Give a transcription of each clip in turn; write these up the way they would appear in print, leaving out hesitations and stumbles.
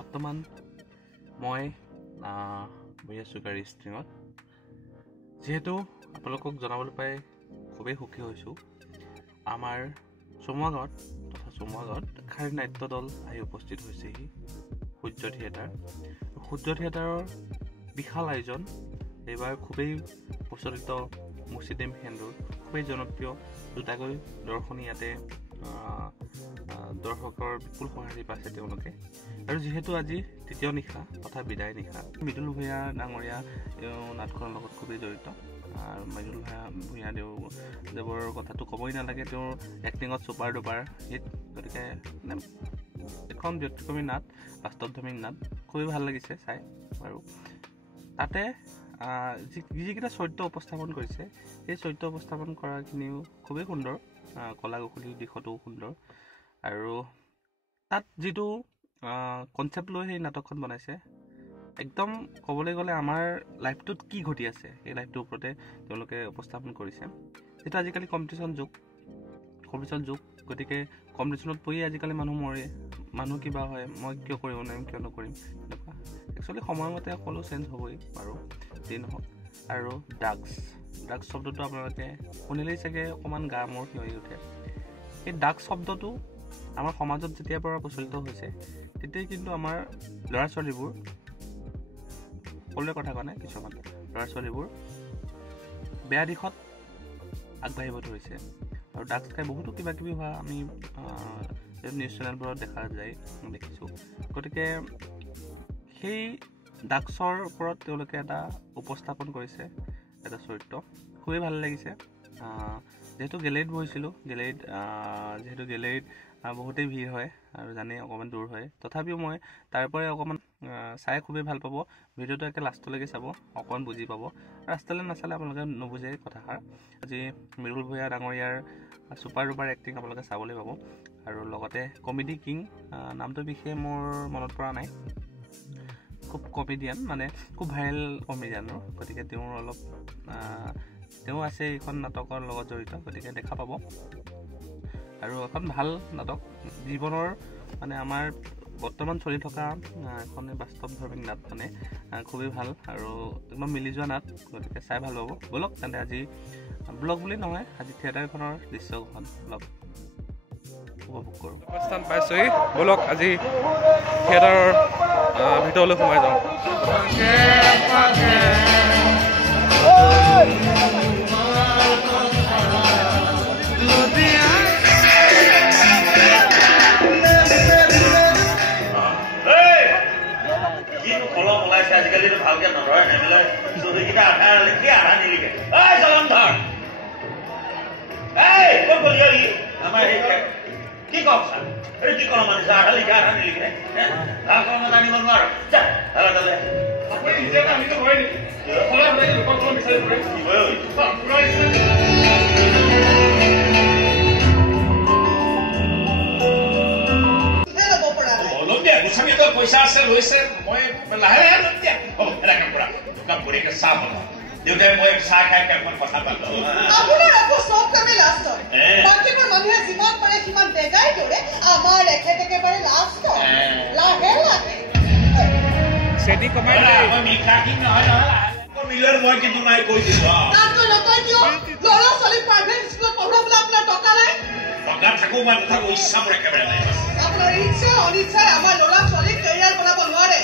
বৰ্তমান মই বহি আছোঁ গাড়ী ষ্ট্ৰিঙত। যিহেতু আপোনালোকক জনাবলৈ পাই খুবেই সুখী হৈছোঁ, আমাৰ চমুৱা গাঁৱত এষাৰী নাট্য দল আহি উপস্থিত হৈছেহি। সূৰ্য থিয়েটাৰৰ বিশাল আয়োজন। এইবাৰ খুবেই প্ৰচলিত মুচিদিম সেন্দুৰ, খুবেই জনপ্ৰিয় দুটাকৈ দৰ্শনী ইয়াতে দৰ্শকৰ বিপুল সঁহাৰি পাইছে তেওঁলোকে। আৰু যিহেতু আজি তৃতীয় নিশা তথা বিদায় নিশা, মৃদুল ভূঞা ডাঙৰীয়া নাটখনৰ লগত খুবেই জড়িত। আৰু মৃদুল ভূঞা দেৱৰ কথাটো ক'বই নালাগে, তেওঁৰ এক্টিঙত ছুপাৰ ডুপাৰ হিট। গতিকে এখন ব্যক্তিক্ৰমী নাট, বাস্তৱধৰ্মী নাট, খুবেই ভাল লাগিছে চাই। আৰু তাতে যিকেইটা চৰিত্ৰ উপস্থাপন কৰিছে, সেই চৰিত্ৰ উপস্থাপন কৰাখিনিও খুবেই সুন্দৰ, কলা কৌশলীৰ দিশতো সুন্দৰ। আৰু তাত যিটো কনচেপ্ট লৈ সেই নাটকখন বনাইছে, একদম ক'বলৈ গ'লে আমাৰ লাইফটোত কি ঘটি আছে সেই লাইফটোৰ ওপৰতে তেওঁলোকে উপস্থাপন কৰিছে। যিটো আজিকালি কম্পিটিশ্যন যুগ, গতিকে কম্পিটিশ্যনত পৰি আজিকালি মানুহ মৰে, মানুহ কিবা হয়, মই কিয় কৰিব নোৱাৰিম, কিয় নকৰিম, এনেকুৱা। একচুৱেলি সময়মতে সকলো চেঞ্জ হ'বই বাৰু, যি নহওক। আৰু ড্ৰাগছ শব্দটো আপোনালোকে শুনিলেই চাগে অকণমান গা মূৰ সিঁয়ৰি উঠে। এই ড্ৰাগছ শব্দটো আমাৰ সমাজত যেতিয়াৰ পৰা প্ৰচলিত হৈছে, তেতিয়াই কিন্তু আমাৰ ল'ৰা ছোৱালীবোৰ, সকলোৰে কথা কোৱা নাই, কিছুমান ল'ৰা ছোৱালীবোৰ বেয়া দিশত আগবাঢ়িব ধৰিছে। আৰু ড্ৰাগছ খাই বহুতো কিবা কিবি হোৱা আমি নিউজ চেনেলবোৰত দেখিছোঁ। গতিকে সেই ড্ৰাগছৰ ওপৰত তেওঁলোকে এটা উপস্থাপন কৰিছে, এটা চৰিত্ৰ, খুবেই ভাল লাগিছে। যিহেতু গেলেৰীত বহিছিলোঁ, যিহেতু গেলেৰীত বহুতেই ভিৰ হয় আৰু জানেই অকণমান দূৰ হয়, তথাপিও মই তাৰ পৰাই অকণমান চাই খুবেই ভাল পাব। ভিডিঅ'টো একে লাষ্টলৈকে চাব, অকণমান বুজি পাব। ৰাস্তালৈ নাচালে আপোনালোকে নুবুজে কথাষাৰ। আজি মৃদুল ভূঞা ডাঙৰীয়াৰ ছুপাৰ ডুপাৰ এক্টিং আপোনালোকে চাবলৈ পাব। আৰু লগতে কমেডি কিং, নামটো বিশেষ মোৰ মনত পৰা নাই, খুব কমেডিয়ান, মানে খুব ভাইৰেল কমেডিয়ানৰ। গতিকে তেওঁ আছে এইখন নাটকৰ লগত জড়িত, গতিকে দেখা পাব। আৰু এখন ভাল নাটক, জীৱনৰ মানে আমাৰ বৰ্তমান চলি থকা এখন বাস্তৱধৰ্মী নাট, মানে খুবেই ভাল আৰু একদম মিলি যোৱা নাট। গতিকে চাই ভাল পাব। ব'লক তেন্তে আজি ব্লগ বুলি নহয়, আজি থিয়েটাৰখনৰ দৃশ্যখন অলপ উপভোগ কৰোঁ। স্থান পাইছোঁহি, ব'লক আজি থিয়েটাৰৰ ভিতৰলৈ সোমাই যাওঁ। আজিকালি ভালকে নধৰে, নেমেলে চুৰিকেইটা আধা লিখি আধা নিলিখে। আমাৰ কি কম ছাৰ, এইটো কি কম মানুহ, আধা লিখে আধা নিলিখে, ভাল কৰ্ম জানিব নোৱাৰো। পইচা আছে লৈছে, মই লাহে লাহে ল'ম দিয়া। এটা কাম কৰা, দোকান কৰি চাহ বনাওঁ। দেউতাই মই চাহ খাই কেইটামান কথা পাতো। আপোনাৰ আকৌ চব কামে লাষ্ট হয়। বাকীবোৰ মানুহে যিমান পাৰে সিমান বেগাই দৌৰে, আমাৰ একেবাৰে লাষ্ট হয়। লাহে লাহে চেনি কমাই মই মিঠা কি নহয় মিলৰ মই কিন্তু নাই কৈ দিছো। তাতকৈ নকয় কিয়? ল'ৰা ছোৱালী প্ৰাইভেট স্কুলত পঢ়াবলৈ আপোনাৰ টকা নাই। টকা থাকো বা নাথাকো, ইচ্ছা মোৰ একেবাৰে নাই। আপোনাৰ ইচ্ছা অনিচ্ছাই আমাৰ ল'ৰা ছোৱালীক কেৰিয়াৰ বনাব নোৱাৰে।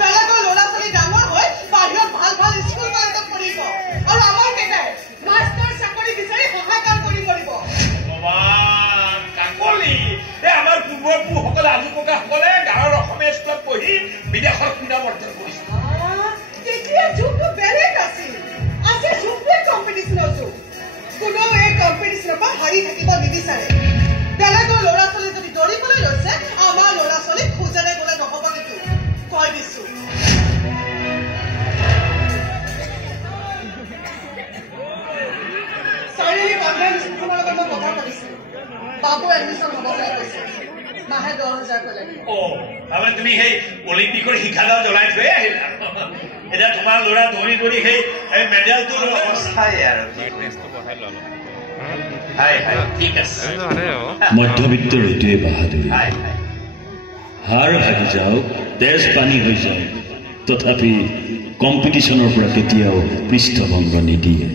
বেলেগৰ ল'ৰা ছোৱালী ডাঙৰ হৈ বাহিৰত ভাল ভাল স্কুল কলেজত পঢ়িব, আৰু আমাৰ কেইটাই মাষ্টৰ চাকৰি বিচাৰি হাহাকাৰ কৰিব। কাকলি আমাৰ পূৰ্বপুৰুষসকলে, আজু ককাসকলে গাঁৱৰ অসমীয়া স্কুলত পঢ়ি বিদেশত সুনাম অৰ্জন কৰিছে। তেতিয়া যুগটো বেলেগ আছিল। আজি যুগটোৱে কম্পিটিশ্যনৰ যুগ। কোনেও এই কম্পিটিশ্যনৰ পৰা হাৰি থাকিব নিবিচাৰে। বেলেগৰ ল'ৰা ছোৱালী যদি দৌৰিবলৈ লৈছে, আমাৰ ল'ৰা ছোৱালীক খোজেৰে গ'লে নহ'ব কিন্তু, কৈ দিছো। চাৰিআলি কনভেন্ট স্কুলখনৰ লগত মই কথা পাতিছিলো। বাবু এডমিশ্যন হ'ব বুলি কৈছে, মাহে 10,000কৈ লাগিব। তাৰমানে তুমি সেই অলিম্পিকৰ শিক্ষাডাল জ্বলাই থৈ আহিলা। এতিয়া তোমাৰ ল'ৰা দৌৰি দৌৰি সেই মেডেলটো অৱস্থাই আৰু ঠিক আছে। মধ্যবিত্তৰ এইটোৱে বাহাদুৰি, হাড় ভাগি যাওক, তেজ পানী হৈ যাওক, তথাপি কম্পিটিশ্যনৰ পৰা কেতিয়াও পৃষ্ঠভংগ নিদিয়ে।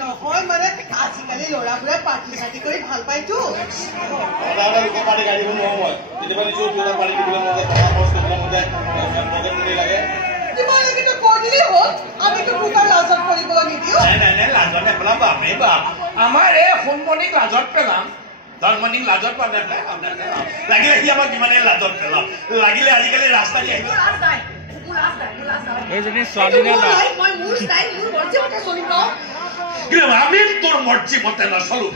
নহয় মানে আজিকালি ল'ৰাবোৰে পাৰ্টি চাৰ্টি কৰি ভাল পায়তো। তোমালোকেতো কৈ দিলেই হ'ল, আমিতো দুটাৰ লাজত কৰিবলৈ নিদিওঁ। লাজত নেপেলাম আমি বাপ, আমাৰ এই সোণমণিক লাজত পেলাম, ধনমণিক লাজত লাগিলে সি আমাক যিমানে লাজত পেলাম, লাগিলে আজিকালি ৰাস্তা দি আহিব। আমি তোৰ মৰ্জি মতে নচলো।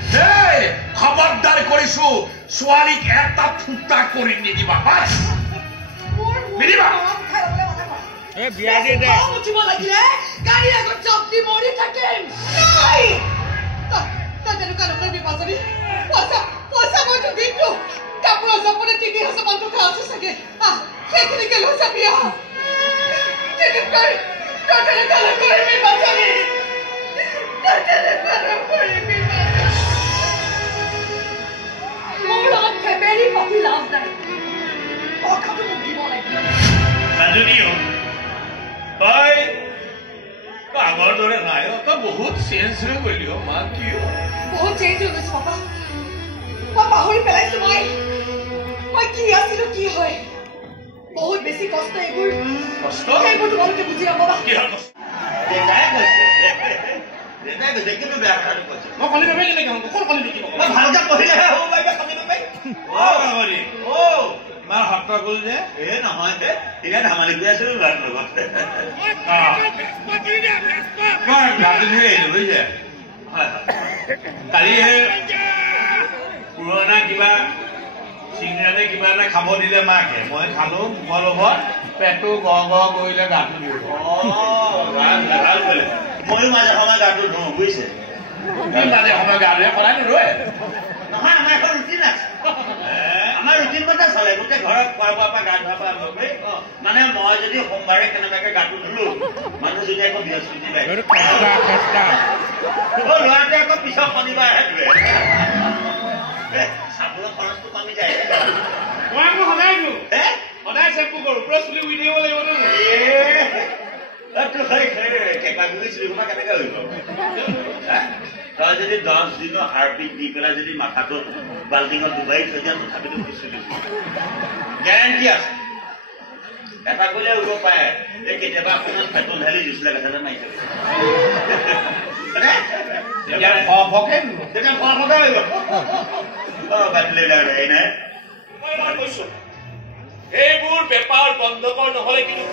খবৰদাৰ কৰিছো, ছোৱালীক এটা ফুটা কৰি নিদিবা। নিদিবা উঠিব লাগিলে গাড়ী আগত চাপি মৰি থাকিম। তেনেকুৱা নকৰিবি পাচলি। পইচা মইতো দিমতো, কাপোৰৰ জাপনে ৩,০০০ মান টকা আছে চাগে, সেইখিনিকে লৈ যাবি। তেনেকুৱা নকৰিবি পাচলি, তেনেকুৱা নকৰিবি। মোৰ লগত ফেমেলি পাতি লাভ নাই, টকাটো মোক দিব লাগিব। তই আগৰ দৰে নাই, তই বহুত চেঞ্জ হৈ গলি। মা কি বহুত চেঞ্জ হৈ গৈছো পাপা, মই পাহৰি পেলাইছো মই কি আছিলো কি হয়। বহুত বেছি কষ্ট এইবোৰ তোমালোকে বুজি নাপাবা। কিহৰ কষ্ট? মই কলি বেপাই কেনেকে হম? কোন কলি নেকি? ভালকে পঢ়িলেহে হ'ব পাৰিবা কলি বেপাই। ইমান সত্ৰ গ'ল যে নহয় যে এতিয়া ধেমালি কৰি আছিলো ল'ৰাৰ লগত। বুজিছে, কালি সেই পুৰণা কিবা চিঙৰানে কিবা এটা খাব দিলে মাকে, মই খালো, মুখৰ লগত পেটটো গৰ কৰিলে গাটো দিওঁ। ময়ো মাজে সময়ে গাটো ধুওঁ, বুজিছে। মাজে সময়ে গাটোৱে সদায় নোধোৱে নহয়, আমাৰ এখন ৰুটিন আছে। আমাৰ ৰুটিন মতে চলে, গোটেই ঘৰত খোৱা বোৱাৰ পৰা গা ধোৱাৰ পৰা আৰম্ভ কৰি। মানে মই যদি সোমবাৰে কেনেবাকে গাটো ধুলো, মানুহ যদি আকৌ বৃহস্পতিবাৰে, ল'ৰাটোৱে আকৌ পিছৰ শনিবাৰহে ধুৱে। চাবোনৰ খৰচটো কমি যায়। মই আকৌ সদায় ধুওঁ, সদায় চেম্পু কৰো, পুৰা চুলি উৰি থাকিব লাগিব। কেঁকাগুৰি চুলিখোপা কেনেকে হৈ গ'ল? তই যদি 10 দিনৰ হাৰপিক দি পেলাই যদি মাথাটো বাল্টিঙত ডুবাই থৈ দিয়া, তথাপিতো চুলি গেৰাণ্টি আছে। এটা কৰিলে উৰিব পাৰে, এই কেতিয়াবা অকণমান পেট্ৰল ঢালি জুচলা কথা এটা মাৰি থাকে। এইবোৰ বেপাৰ বন্ধকৰ নহলে কিন্তু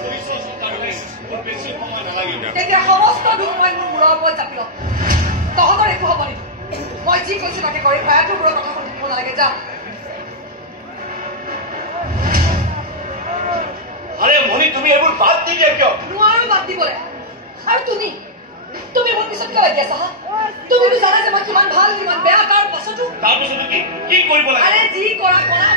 বেছি সময় নালাগিব। তেতিয়া সমস্ত দুখ মই মোৰ মূৰৰ ওপৰত জাপি লম। তহঁতৰ একো হ'ব নেকি? মই যি কৈছো তাকে কৰি ভায়াটোৰ মূৰৰ কথা শুনিব নালাগে। যা। আৰে মণি, তুমি এইবোৰ বাদ দি দিয়া কিয়? নোৱাৰো বাদ দিবলৈ। আৰু তুমি মোৰ পিছত কিয় লাগি আছা? তুমিতো জানা যে মই কিমান ভাল কিমান বেয়া, তাৰ পাছতো কি কৰিব লাগে? আৰে যি কৰা কৰা।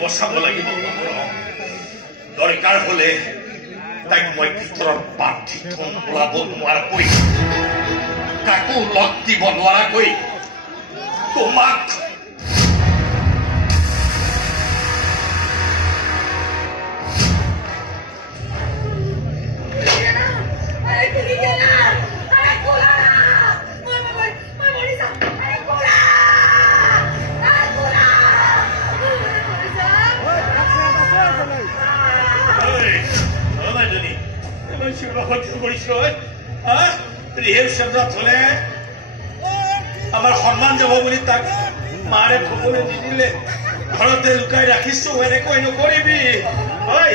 বচাব লাগিব। দৰকাৰ হলে তাইক মই ভিতৰত বান্ধি থম, ওলাব নোৱাৰাকৈ, কাকো লগ দিব নোৱাৰাকৈ। তোমাক কৰিছো। চেণ্টাৰত থলে আমাৰ সন্মান যাব বুলি তাক মাৰে খবলৈ নিদিলে ঘৰতে লুকাই ৰাখিছো এনেকৈ নকৰিবি হয়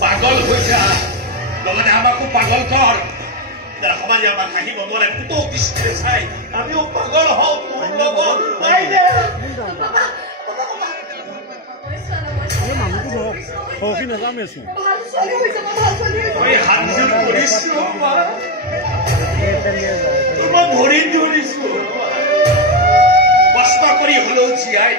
পাগল হৈ যা লগতে আমাকো পাগল কৰ সমাজে আমাক হাঁহিব নোৱাৰে পুতৌ দৃষ্টিৰে চাই আমিও পাগল হওঁ তোৰ লগত নাই দে হাতযোৰ কৰিছো তোমাক ভৰিত ধৰিছো কষ্ট কৰি হলেও জীয়াই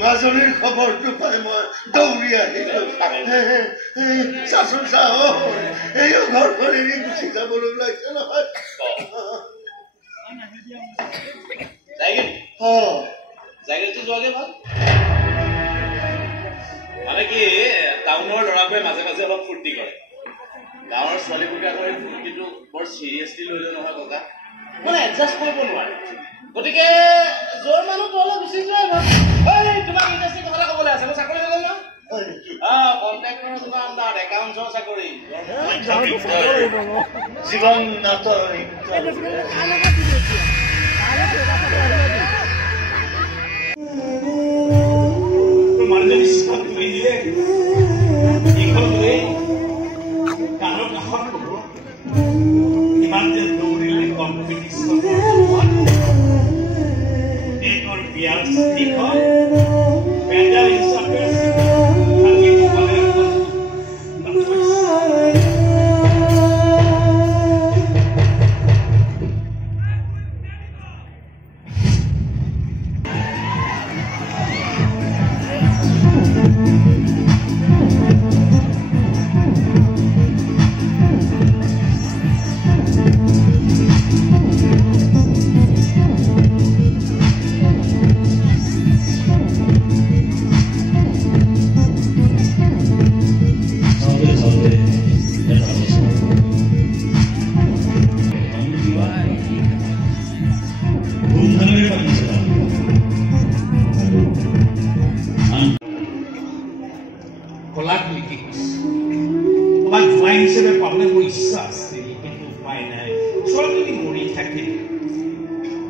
মাজুলীৰ খবৰটো পাই মই দৌৰি আহিলো চাচোন চাহ এইও ঘৰখন এৰি গুচি যাবলৈ ওলাইছে নহয় জাগিৰটো যোৱাগে ভাল মানে কি টাউনৰ ল'ৰাবোৰে মাজে মাজে অলপ ফূৰ্তি কৰে গাঁৱৰ ছোৱালীবোৰে আকৌ এই ফূৰ্তিটো বৰ চিৰিয়াছলি লৈ লয় নহয় ককা মানে এডজাষ্ট কৰিব নোৱাৰে গতিকে জোৰ মানুহটো অলপ গুচি যোৱাই ভাল তোমাক ইণ্ডাষ্ট্ৰী কথা ক'বলৈ আছে মই চাকৰি নাজানো ন কণ্ট্ৰেক্টৰৰ দোকান তাত একাউণ্টছৰ চাকৰি জীৱন নাটক মানুহজনী স্কুল তুলি দিলে এইখন লৈ কাণৰ কাষত ক'ব ইমান যে দৌৰিলে কম্পিটিশ্যন এইটোৰ বিয়াৰ স্ত্ৰীখন পেণ্ডেল হিচাপে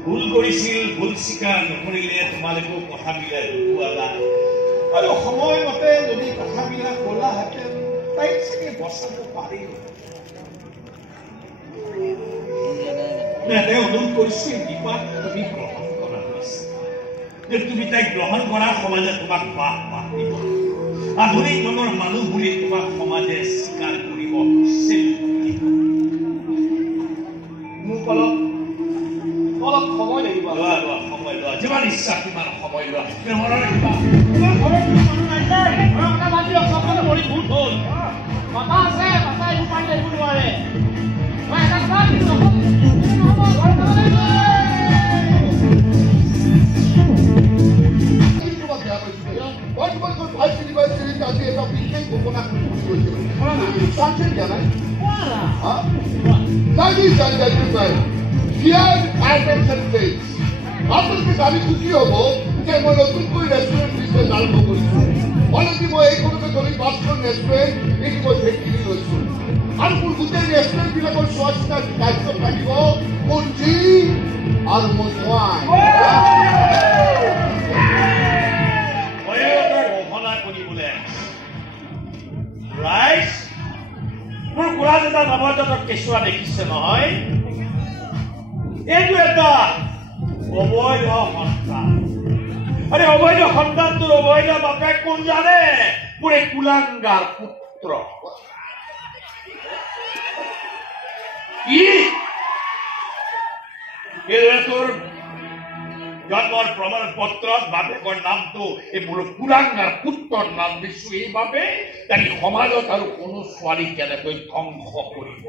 ভুল কৰিছিল ভুল স্বীকাৰ নকৰিলে তোমালোকেও কথাবিলাক লুকুৱালা আৰু সময়মতে যদি কথাবিলাক ক'লাহেঁতেন তাইক চাগে বচাব পাৰিল তেওঁ অনুৰোধ কৰিছিল দীপাক তুমি গ্ৰহণ কৰা হৈছে যে তুমি তাইক গ্ৰহণ কৰা সমাজে তোমাক বাহ বাহ দিব আধুনিক মনৰ মানুহ বুলি তোমাক সমাজে স্বীকাৰ কৰিব মোক অলপ সময় লাগিব লোৱা সময় লোৱা যিমান ইচ্ছা কিমান সময় লোৱা মনত ৰাখিবা তোমাৰ ঘৰত কোনো মানুহ নাই ঘৰৰ কথা বাদ দিয়ক সকলো মৰি ভূত হ'ল কথা আছে কথা একো পাৰি আহিব নোৱাৰে মই এটা কথা কিন্তু আমি সুখী হব যে মই নতুনকৈ ৰেষ্টুৰেণ্ট বিজনেছ আৰম্ভ কৰিছো অলৰেডি মই এইখনতে ধৰি 5খন ৰেষ্টুৰেণ্ট ইতিমধ্যে কিনি লৈছো আৰু মোৰ গোটেই ৰেষ্টুৰেণ্ট বিলাকৰ চোৱা চিতাৰ দায়িত্ব থাকিব মোৰ জি আৰু মোৰ ঘোষণা কৰিবলৈ ৰাইজ মোৰ কোৰাত এটা নৱজাতক কেঁচুৱা দেখিছে নহয় এইটো এটা অবৈধ সন্তান আৰে অবৈধ সন্তানটোৰ অবৈধ বাপেক কোন জানে মোৰ এই কুলাংগাৰ পুত্ৰ তোৰ জন্মৰ প্ৰমাণ পত্ৰত বাপেকৰ নামটো এই মোৰ কুলাংগাৰ পুত্ৰৰ নাম দিছো এইবাবে তাই সমাজত আৰু কোনো ছোৱালী কেনেকৈ ধ্বংস কৰিব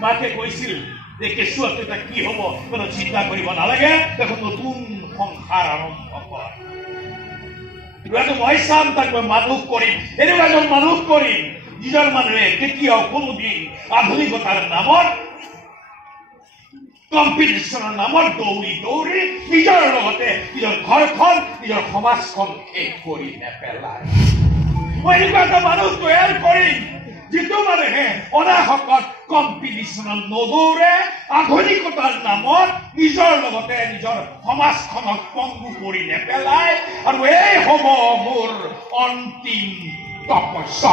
মাকে কৈছিল যে কেঁচুৱাটো এটা কি হব কোনো চিন্তা কৰিব নালাগে দেখোন নতুন সংসাৰ আৰম্ভ কৰ মই চাম তাক মই মানুহ কৰিম এনেকুৱা এজন মানুহ কৰিম যিজন মানুহে কেতিয়াও কোনোদিন আধুনিকতাৰ নামত কম্পিটিশ্যনৰ নামত দৌৰি দৌৰি নিজৰ লগতে নিজৰ ঘৰখন নিজৰ সমাজখন শেষ কৰি নেপেলায় মই এনেকুৱা এটা মানুহ তৈয়াৰ কৰিম যিটো মানুহে অনাহকত কম্পিটিশ্যনত নদৌৰে আধুনিকতাৰ নামত নিজৰ লগতে নিজৰ সমাজখনক পংগু কৰি নেপেলায় আৰু এই হ'ব মোৰ অন্তিম তপস্যা